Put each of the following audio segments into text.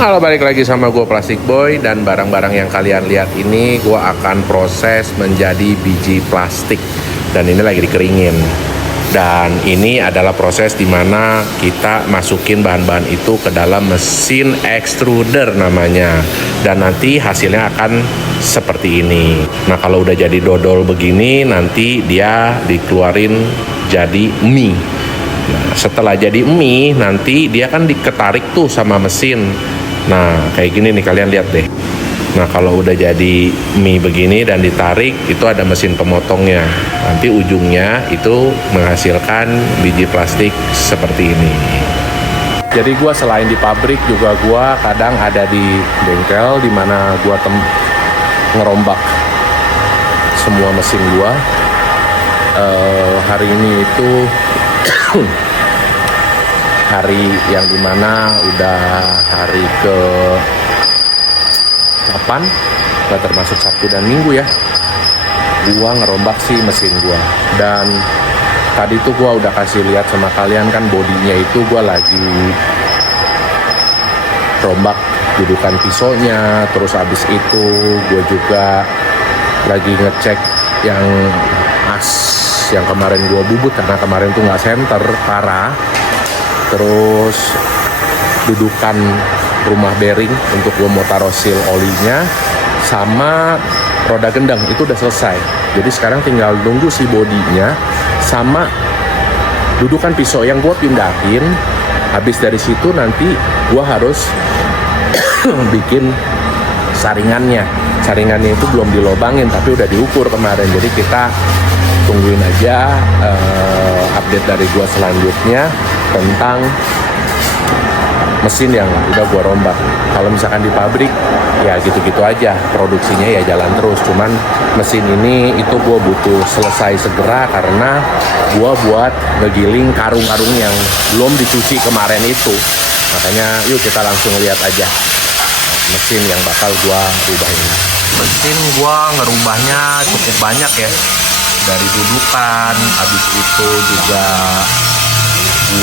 Halo, balik lagi sama gue Plastic Boy. Dan barang-barang yang kalian lihat ini gue akan proses menjadi biji plastik. Dan ini lagi dikeringin. Dan ini adalah proses dimana kita masukin bahan-bahan itu ke dalam mesin extruder namanya. Dan nanti hasilnya akan seperti ini. Nah, kalau udah jadi dodol begini, nanti dia dikeluarin jadi mie. Nah, setelah jadi mie, nanti dia kan diketarik tuh sama mesin. Nah, kayak gini nih, kalian lihat deh. Nah, kalau udah jadi mie begini dan ditarik, itu ada mesin pemotongnya. Nanti ujungnya itu menghasilkan biji plastik seperti ini. Jadi gua selain di pabrik juga gua kadang ada di bengkel di mana gua ngerombak semua mesin gua. Hari ini itu hari yang dimana udah hari ke 8, gak termasuk Sabtu dan Minggu ya, gua ngerombak sih mesin gua. Dan tadi tuh gua udah kasih lihat sama kalian kan, bodinya itu gua lagi rombak dudukan pisaunya. Terus habis itu gua juga lagi ngecek yang as yang kemarin gua bubut, karena kemarin tuh nggak center parah. Terus dudukan rumah bearing untuk gue mau taruh seal olinya, sama roda gendang itu udah selesai. Jadi sekarang tinggal nunggu si bodinya sama dudukan pisau yang gue pindahin. Habis dari situ nanti gue harus bikin saringannya. Saringannya itu belum dilobangin tapi udah diukur kemarin. Jadi kita tungguin aja update dari gue selanjutnya tentang mesin yang udah gua rombak. Kalau misalkan di pabrik ya gitu-gitu aja, produksinya ya jalan terus. Cuman mesin ini itu gua butuh selesai segera karena gua buat ngegiling karung-karung yang belum dicuci kemarin itu. Makanya yuk kita langsung lihat aja mesin yang bakal gua rubah ini. Mesin gua ngerubahnya cukup banyak ya, dari dudukan, habis itu juga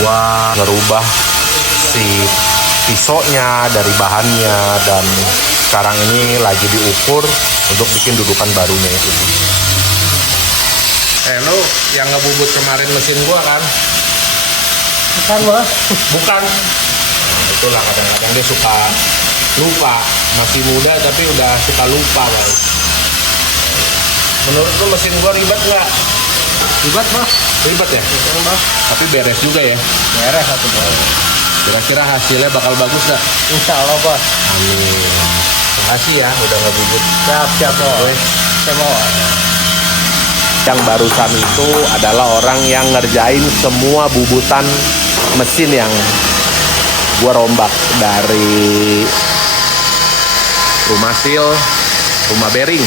gua ngerubah si pisaunya dari bahannya, dan sekarang ini lagi diukur untuk bikin dudukan barunya itu. Lu yang ngebubut kemarin mesin gua kan? Bukan gua. Bukan. Nah, itulah kadang-kadang dia suka lupa, masih muda tapi udah suka lupa bang. Menurut lu mesin gua ribet nggak? Ribet mah. Ribet ya? Ribet mah. Tapi beres juga ya? Beres satu bos. Kira-kira hasilnya bakal bagus nggak? Insya Allah bos. Amin. Makasih ya udah ngebubut. Siap bos. Semua. Yang barusan itu adalah orang yang ngerjain semua bubutan mesin yang gua rombak dari rumah seal, rumah bearing,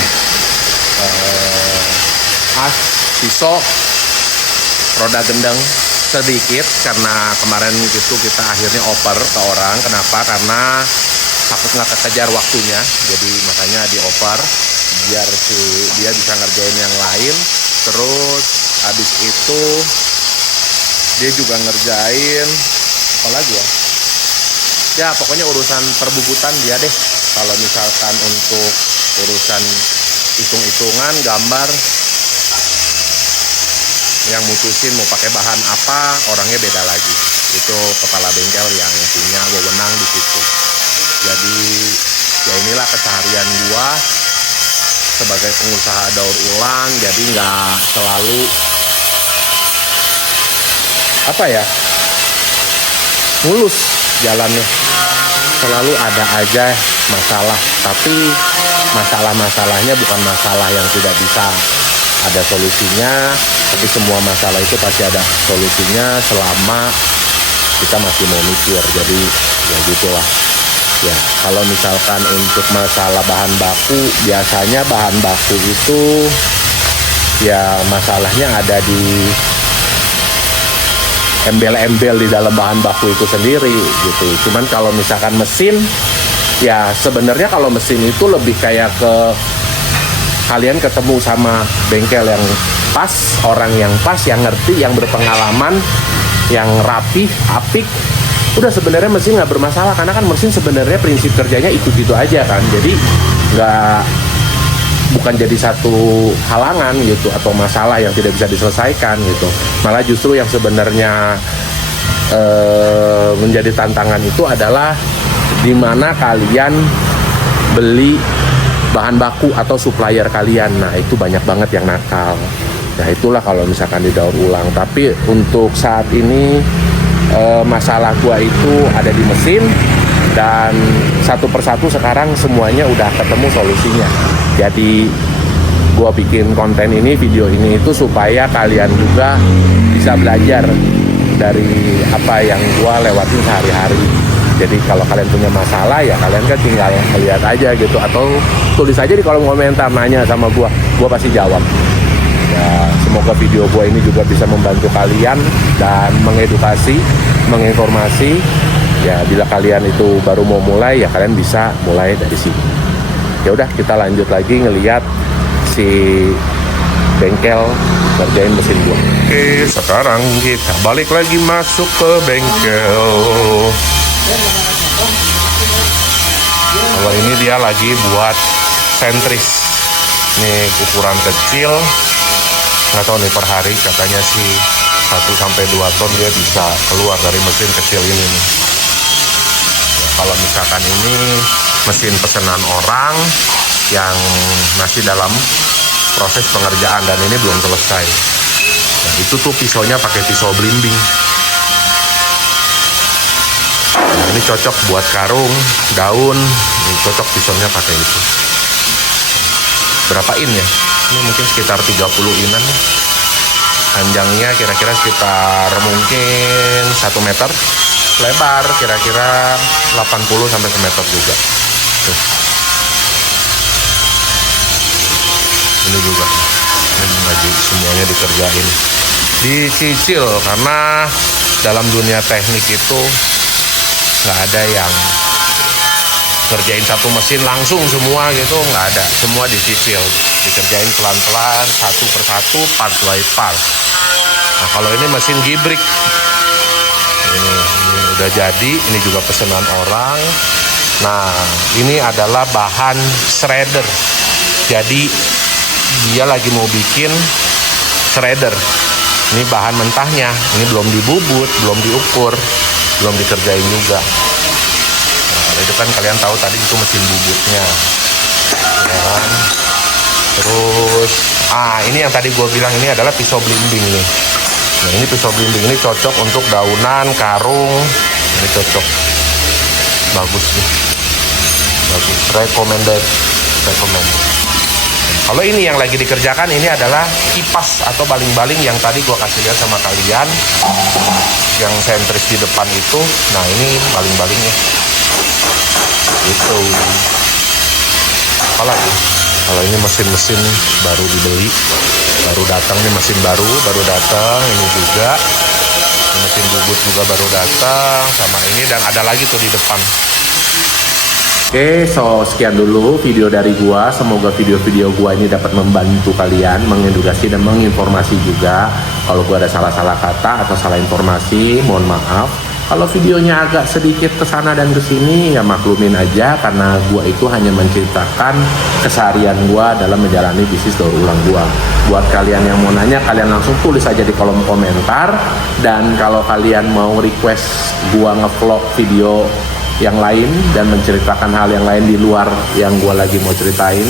as, pisau, roda gendang sedikit, karena kemarin itu kita akhirnya oper ke orang. Kenapa? Karena takut nggak kekejar waktunya, jadi makanya dioper biar dia bisa ngerjain yang lain. Terus habis itu dia juga ngerjain apa lagi ya, pokoknya urusan perbubutan dia deh. Kalau misalkan untuk urusan hitung-hitungan, gambar, yang mutusin mau pakai bahan apa, orangnya beda lagi. Itu kepala bengkel yang punya wewenang di situ. Jadi ya inilah keseharian gua sebagai pengusaha daur ulang. Jadi nggak selalu apa ya, mulus jalannya, selalu ada aja masalah. Tapi masalah-masalahnya bukan masalah yang tidak bisa ada solusinya, tapi semua masalah itu pasti ada solusinya selama kita masih mau mikir. Jadi ya gitulah ya. Kalau misalkan untuk masalah bahan baku, biasanya bahan baku itu ya masalahnya ada di embel-embel di dalam bahan baku itu sendiri gitu. Cuman kalau misalkan mesin, ya sebenarnya kalau mesin itu lebih kayak ke kalian ketemu sama bengkel yang pas, orang yang pas, yang ngerti, yang berpengalaman, yang rapih, apik, udah sebenarnya mesin nggak bermasalah, karena kan mesin sebenarnya prinsip kerjanya itu aja kan. Jadi bukan jadi satu halangan gitu atau masalah yang tidak bisa diselesaikan gitu. Malah justru yang sebenarnya menjadi tantangan itu adalah di mana kalian beli bahan baku atau supplier kalian. Nah, itu banyak banget yang nakal. Nah, itulah kalau misalkan didaur ulang. Tapi untuk saat ini masalah gua itu ada di mesin, dan satu persatu sekarang semuanya udah ketemu solusinya. Jadi gua bikin konten ini, video ini itu supaya kalian juga bisa belajar dari apa yang gua lewatin sehari-hari. Jadi kalau kalian punya masalah ya kalian kan tinggal lihat aja gitu, atau tulis aja di kolom komentar, nanya sama gua pasti jawab. Ya, semoga video gua ini juga bisa membantu kalian dan mengedukasi, menginformasi. Ya, bila kalian itu baru mau mulai ya kalian bisa mulai dari sini. Ya udah, kita lanjut lagi ngelihat si bengkel kerjain mesin gua. Oke, sekarang kita balik lagi masuk ke bengkel. Kalau ini dia lagi buat sentris. Ini ukuran kecil. Nggak tahu nih, per hari katanya sih 1-2 ton dia bisa keluar dari mesin kecil ini nih. Ya, kalau misalkan ini mesin pesanan orang yang masih dalam proses pengerjaan dan ini belum selesai. Nah, itu tuh pisaunya pakai pisau belimbing. Nah, ini cocok buat karung, daun. Ini cocok pisaunya pakai itu. Berapa in ya? Ini mungkin sekitar 30 inan. Panjangnya kira-kira sekitar mungkin 1 meter. Lebar kira-kira 80 sampai 1 meter juga. Tuh. Ini juga. Ini lagi semuanya dikerjain. Dicicil, karena dalam dunia teknik itu nggak ada yang kerjain satu mesin langsung semua gitu, nggak ada. Semua dicicil, dikerjain pelan-pelan, satu persatu, part by part. Nah, kalau ini mesin gibrik, ini udah jadi, ini juga pesanan orang. Nah, ini adalah bahan shredder. Jadi dia lagi mau bikin shredder. Ini bahan mentahnya, ini belum dibubut, belum diukur, belum dikerjain juga. Nah, itu kan kalian tahu tadi itu mesin bubutnya, ya kan? Terus, ini yang tadi gue bilang ini adalah pisau belimbing nih. Nah, ini pisau belimbing ini cocok untuk daunan, karung. Ini cocok, bagus nih, bagus, recommended. Kalau ini yang lagi dikerjakan, ini adalah kipas atau baling-baling yang tadi gue kasih lihat sama kalian, yang sentris di depan itu. Nah, ini baling-balingnya gitu. Apalagi kalau ini mesin-mesin baru dibeli, baru datang nih, mesin baru datang. Ini juga mesin bubut juga baru datang, sama ini, dan ada lagi tuh di depan. Oke, so sekian dulu video dari gua. Semoga video-video gua ini dapat membantu kalian, mengedukasi dan menginformasi juga. Kalau gua ada salah-salah kata atau salah informasi, mohon maaf. Kalau videonya agak sedikit kesana dan kesini, ya maklumin aja, karena gua itu hanya menceritakan keseharian gua dalam menjalani bisnis daur ulang gua. Buat kalian yang mau nanya, kalian langsung tulis aja di kolom komentar. Dan kalau kalian mau request gua ngevlog video yang lain dan menceritakan hal yang lain di luar yang gue lagi mau ceritain,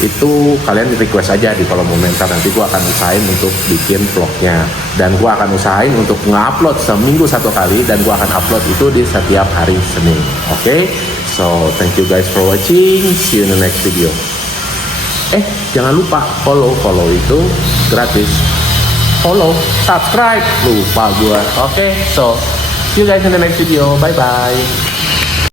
itu kalian request aja di kolom komentar. Nanti gue akan usahain untuk bikin vlognya, dan gue akan usahain untuk nge-upload seminggu 1 kali, dan gue akan upload itu di setiap hari Senin. Oke? So thank you guys for watching, see you in the next video. Jangan lupa follow itu gratis. Follow, subscribe, lupa gue. Oke? So see you guys in the next video. Bye bye.